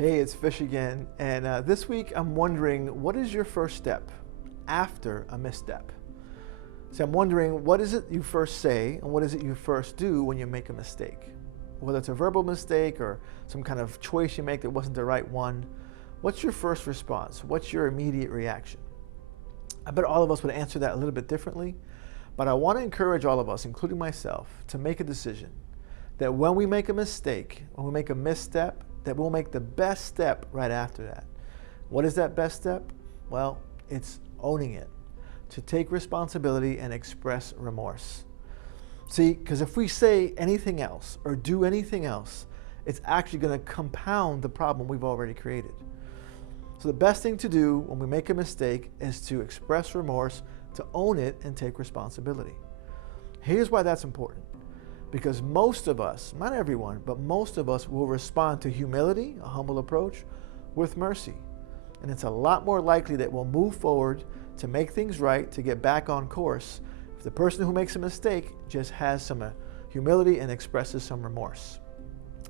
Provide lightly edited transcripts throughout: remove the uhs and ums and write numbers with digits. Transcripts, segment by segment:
Hey, it's Fish again, and this week I'm wondering, what is your first step after a misstep? See, I'm wondering, what is it you first say and what is it you first do when you make a mistake? Whether it's a verbal mistake or some kind of choice you make that wasn't the right one, what's your first response? What's your immediate reaction? I bet all of us would answer that a little bit differently, but I want to encourage all of us, including myself, to make a decision that when we make a mistake, when we make a misstep, that we'll make the best step right after that. What is that best step? Well, it's owning it, to take responsibility and express remorse. See, because if we say anything else or do anything else, it's actually going to compound the problem we've already created. So the best thing to do when we make a mistake is to express remorse, to own it and take responsibility. Here's why that's important. Because most of us, not everyone, but most of us will respond to humility, a humble approach, with mercy. And it's a lot more likely that we'll move forward to make things right, to get back on course, if the person who makes a mistake just has some humility and expresses some remorse.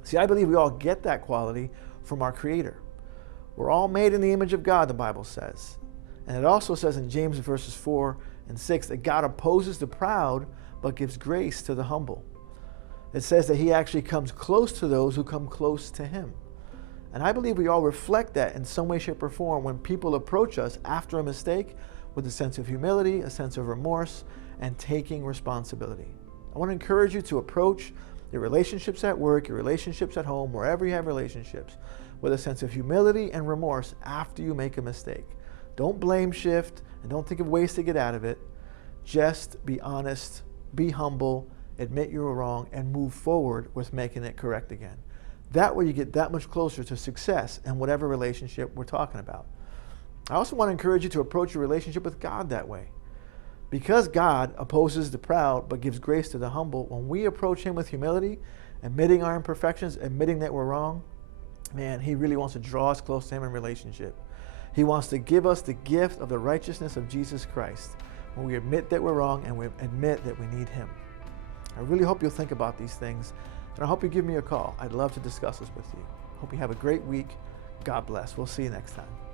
See, I believe we all get that quality from our Creator. We're all made in the image of God, the Bible says. And it also says in James verses 4 and 6 that God opposes the proud, but gives grace to the humble. It says that he actually comes close to those who come close to him. And I believe we all reflect that in some way, shape, or form when people approach us after a mistake with a sense of humility, a sense of remorse, and taking responsibility. I want to encourage you to approach your relationships at work, your relationships at home, wherever you have relationships, with a sense of humility and remorse after you make a mistake. Don't blame shift and don't think of ways to get out of it. Just be honest, be humble, admit you were wrong, and move forward with making it correct again. That way you get that much closer to success in whatever relationship we're talking about. I also want to encourage you to approach your relationship with God that way. Because God opposes the proud but gives grace to the humble, when we approach him with humility, admitting our imperfections, admitting that we're wrong, man, he really wants to draw us close to him in relationship. He wants to give us the gift of the righteousness of Jesus Christ when we admit that we're wrong and we admit that we need him. I really hope you'll think about these things, and I hope you give me a call. I'd love to discuss this with you. Hope you have a great week. God bless. We'll see you next time.